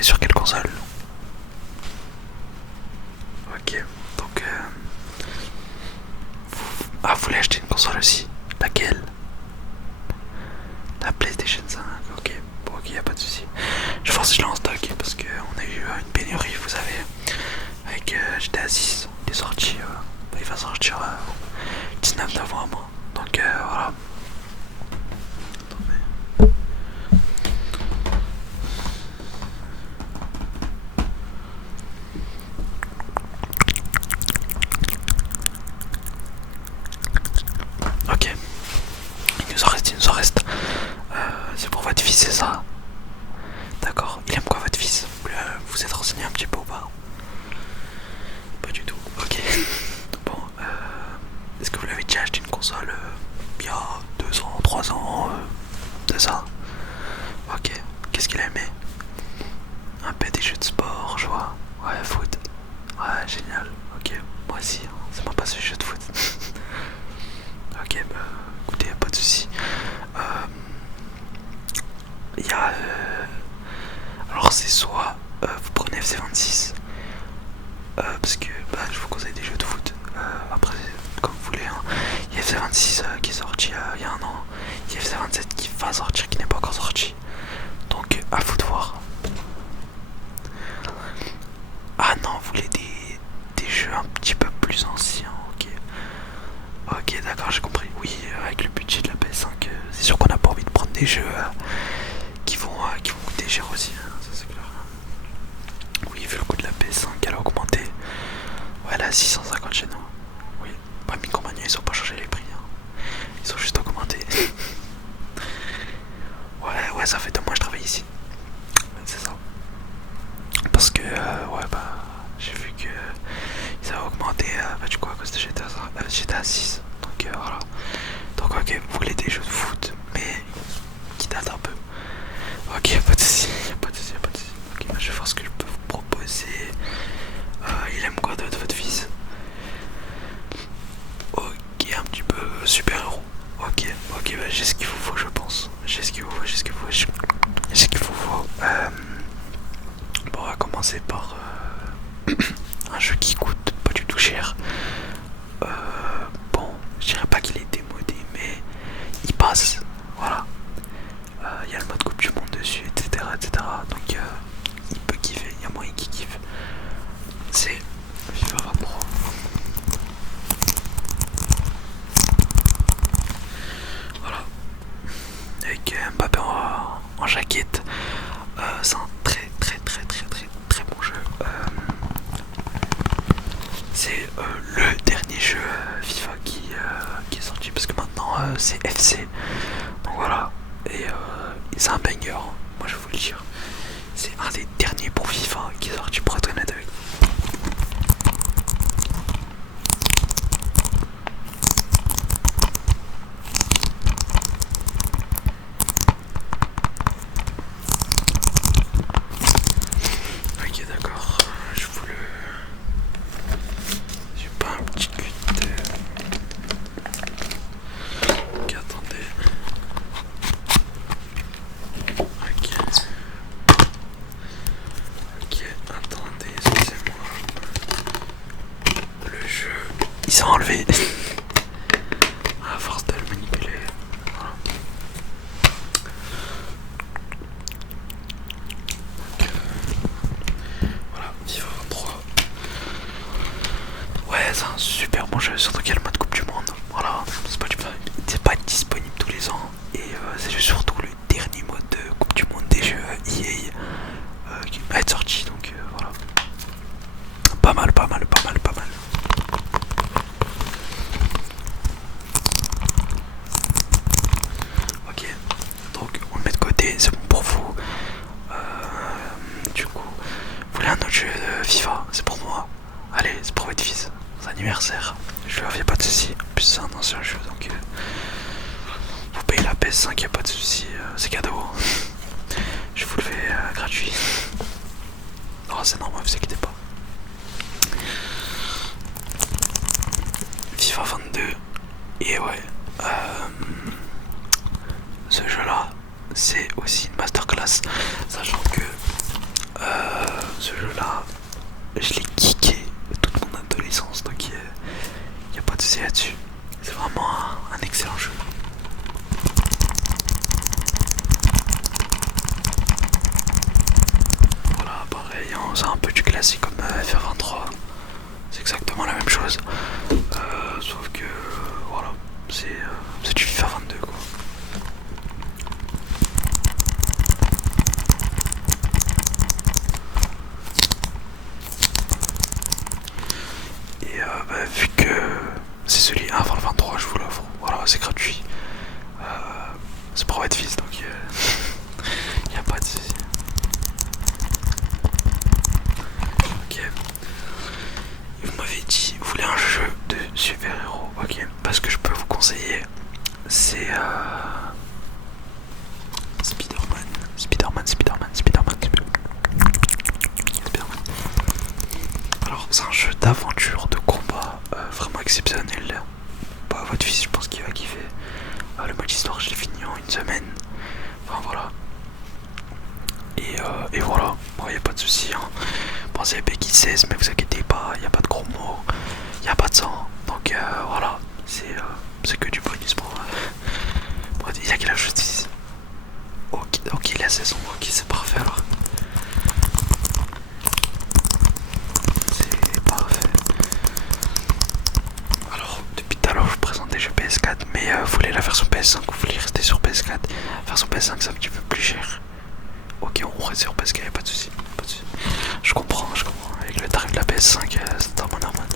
Et sur quelle console? Ok, donc ah, vous voulez acheter une console aussi? Laquelle? La PlayStation 5. Ok, bon, ok, y a pas de souci. Je pense que je l'ai en stock parce qu'on a eu une pénurie, vous savez, avec GTA 6. Il est sorti, il va sortir 19 novembre. Donc voilà. Attendez. Ok, il nous en reste. C'est pour votre fils, c'est ça? D'accord. Il aime quoi votre fils? Vous êtes renseigné un petit peu ou pas? Pas du tout. Ok. Bon, est-ce que vous l'avez déjà acheté une console il y a 2 ans, 3 ans c'est ça? Ok. Qu'est-ce qu'il a aimé? Un peu des jeux de sport, je vois. Ouais, foot. Ouais, génial. Ok. Moi aussi, hein. Ça m'a passé les jeux de foot. Ok, bah écoutez, pas de soucis. Il y a. Alors, c'est soit vous prenez FC26, parce que je vous conseille des jeux de foot. Après, comme vous voulez, hein. Il y a FC26 qui est sorti il y a un an. Il y a FC27 qui va sortir, qui n'est pas encore sorti. Donc, à vous de voir. Ah non, vous voulez des jeux un petit peu plus anciens, ok. Ok, d'accord, j'ai compris. Oui, avec le budget de la PS5, c'est sûr qu'on n'a pas envie de prendre des jeux qui vont coûter cher aussi, hein, ça c'est clair. Oui, vu le coût de la PS5, elle a augmenté. Ouais, elle a 650 chez nous. Oui, pas Micromania, ils ont pas changé les prix, hein. Ils ont juste augmenté. Ouais, ça fait 2 mois que je travaille ici. C'est ça. Parce que, j'ai vu que ça a augmenté, du coup, à cause de GTA 6. Donc, voilà. Donc, ok, vous voulez des jeux de foot, mais qui datent un peu. Ok, pas de soucis, pas de soucis, pas de soucis. Ok, je vais voir ce que je peux vous proposer. Il aime quoi d'autre, votre fils? Ok, un petit peu super-héros. Ok, j'ai ce qu'il vous faut, je pense. J'ai ce qu'il vous faut, j'ai ce qu'il vous faut. J'ai ce qu'il vous faut. Bon, on va commencer par un jeu qui coûte pas du tout cher. Bon, je dirais pas qu'il est démodé, mais il passe. Voilà. Il y a le mode Coupe du Monde dessus, etc. etc. Donc il peut kiffer, il y a moyen qu'il kiffe. C'est FIFA 23. Voilà. Avec Mbappé en jaquette. C'est un très très très très très très bon jeu. C'est le dernier jeu FIFA qui est sorti parce que maintenant c'est FC. Donc voilà. Et c'est un banger, hein. Moi je vais vous le dire. C'est un des derniers pour FIFA qui est sorti, pour être honnête avec vous. Ok, d'accord. Je vous le. J'ai pas un petit cut. Ok, attendez. Ok. Ok, attendez, excusez-moi. Le jeu, il s'est enlevé. À force de le manipuler. Voilà. Donc, voilà, FIFA 23. Ouais, c'est un super bon jeu, surtout qu'il y a le mode Coupe du Monde. Voilà, c'est pas disponible tous les ans. Et c'est surtout le dernier mode de Coupe du Monde des jeux EA qui va être sorti. Donc voilà. Pas mal, pas mal, pas mal, pas mal. Ok, donc on le met de côté, c'est bon pour vous. Du coup, vous voulez un autre jeu de FIFA? C'est pour moi. Allez, c'est pour votre fils. C'est anniversaire. Je lui avais pas de soucis. En plus, c'est un ancien jeu, donc vous payez la PS5, y a pas de soucis. C'est cadeau. Je vous le fais gratuit. Oh, c'est normal, vous inquiétez pas. FIFA 22. Et ouais. Ce jeu-là, c'est aussi une masterclass. Sachant que c'est un peu du classique comme FR23. C'est exactement la même chose. Sauf que voilà, c'est du FIFA 22 quoi. Et vu que c'est celui avant le 23, je vous l'offre. Voilà, c'est gratuit. C'est pour votre fils donc y a pas de souci. Ok. Vous m'avez dit, vous voulez un jeu de super-héros, ok. Parce que je peux vous conseiller, c'est Spider-Man. Alors, c'est un jeu d'aventure, de combat, vraiment exceptionnel. Bah, votre fils, je pense qu'il va kiffer. Le mode histoire, je l'ai fini en une semaine. Enfin, voilà. Et voilà, bon, y a pas de soucis. Hein. Bon, c'est Peggy 16, mais vous inquiétez pas, y a pas de gros mots, y a pas de sang. Donc voilà, c'est que du bonus pour. Il a quel âge? 6. Ok, il a 16 ans, ok, c'est parfait alors. C'est parfait. Alors, depuis tout à l'heure, je vous présente des jeux PS4, mais vous voulez la version PS5 ou vous voulez rester sur PS4? La version PS5, c'est un petit peu plus cher. Ok, on reste sur PS4, y'a pas de soucis. Je comprends. Avec le tarif de la PS5, c'est totalement normal.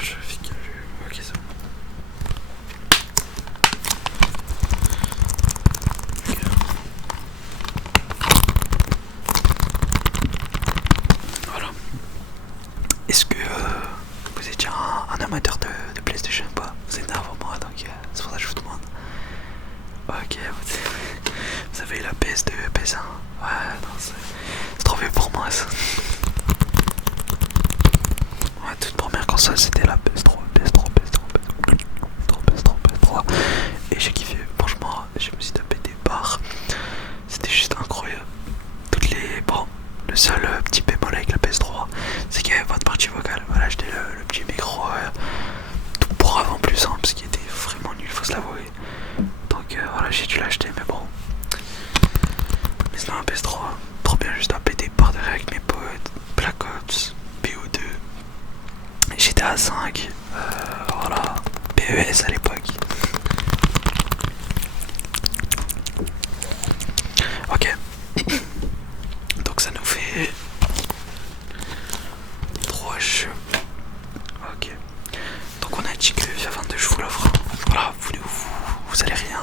Je fais que. Ok, c'est bon. Okay. Voilà. Est-ce que vous étiez un amateur de PlayStation ou pas? Vous êtes avant moi, donc c'est pour ça que je vous demande. Ok, vous avez la PS2, PS1. Ouais, non, c'est trop vieux pour moi ça. Ouais, toute première console c'était la PS3. Et j'ai kiffé, franchement, je me suis tapé des barres. C'était juste incroyable. Bon, le seul petit bémol avec la PS3, c'est qu'il y avait pas de partie vocale. Voilà, j'étais le petit micro tout pour avant plus, hein, parce qu'il était vraiment nul, faut se l'avouer. Donc voilà, j'ai dû l'acheter, mais bon. Mais sinon, un PS3, trop bien, juste à péter par derrière avec mes potes. Black Ops, BO2, GTA 5, voilà, PES à l'époque. Ok. Donc ça nous fait 3 jeux. Ok. Donc on a dit que le FIFA 22 je vous l'offre. Voilà, vous allez rien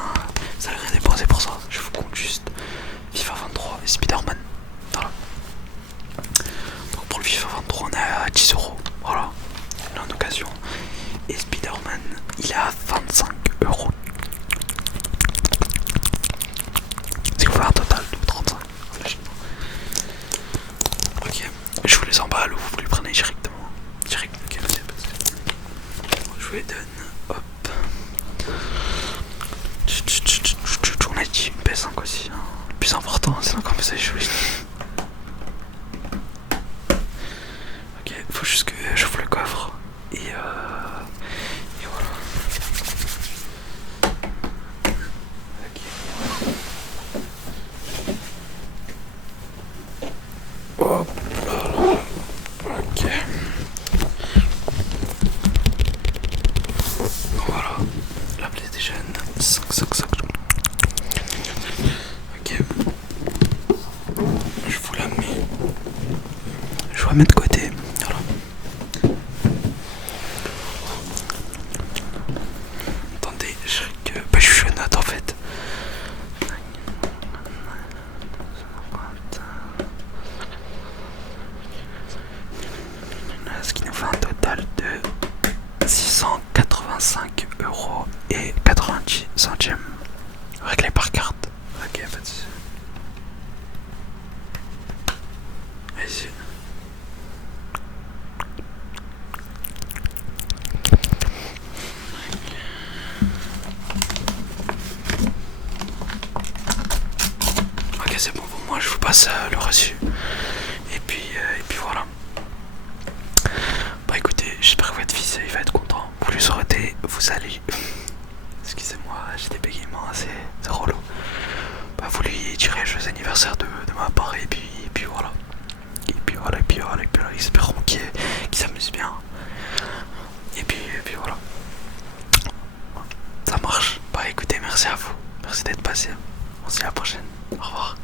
dépenser pour ça. Je vous compte juste FIFA 23 et Spider-Man. Voilà. Donc pour le FIFA 23 on est à 10€. Voilà. Là en occasion. Et Spider-Man il est à 25€. C'est qu'on fait un total de 35. Ok. Je vous les emballe ou vous les prenez directement. Ok, je vous les donne. Hop. On a dit une PS5 aussi. Hein. Le plus important, c'est encore plus à jouer. Ok, faut juste que j'ouvre le coffre. Et voilà. Ok. Hop là. Ok. Voilà. La PlayStation 5. Ok. Je vous la mets. Je vous la mets de côté. Voilà. Attendez, je note en fait. Ce qui nous fait un total de 685€ et 90 centimes. Réglé par carte. Ok, pas de soucis. Vas-y. Ok, c'est bon pour moi, je vous passe le reçu. Et puis voilà. Bah écoutez, j'espère que votre fils il va être content. Vous lui souhaitez, vous allez. Excusez-moi, j'ai des bégaiements, c'est relou. vous lui direz joyeux anniversaire de ma part et puis voilà. Et puis voilà, espérons qu'il s'amuse bien. Et puis voilà. Ça marche. Bah écoutez, merci à vous. Merci d'être passé. On se dit à la prochaine. Au revoir.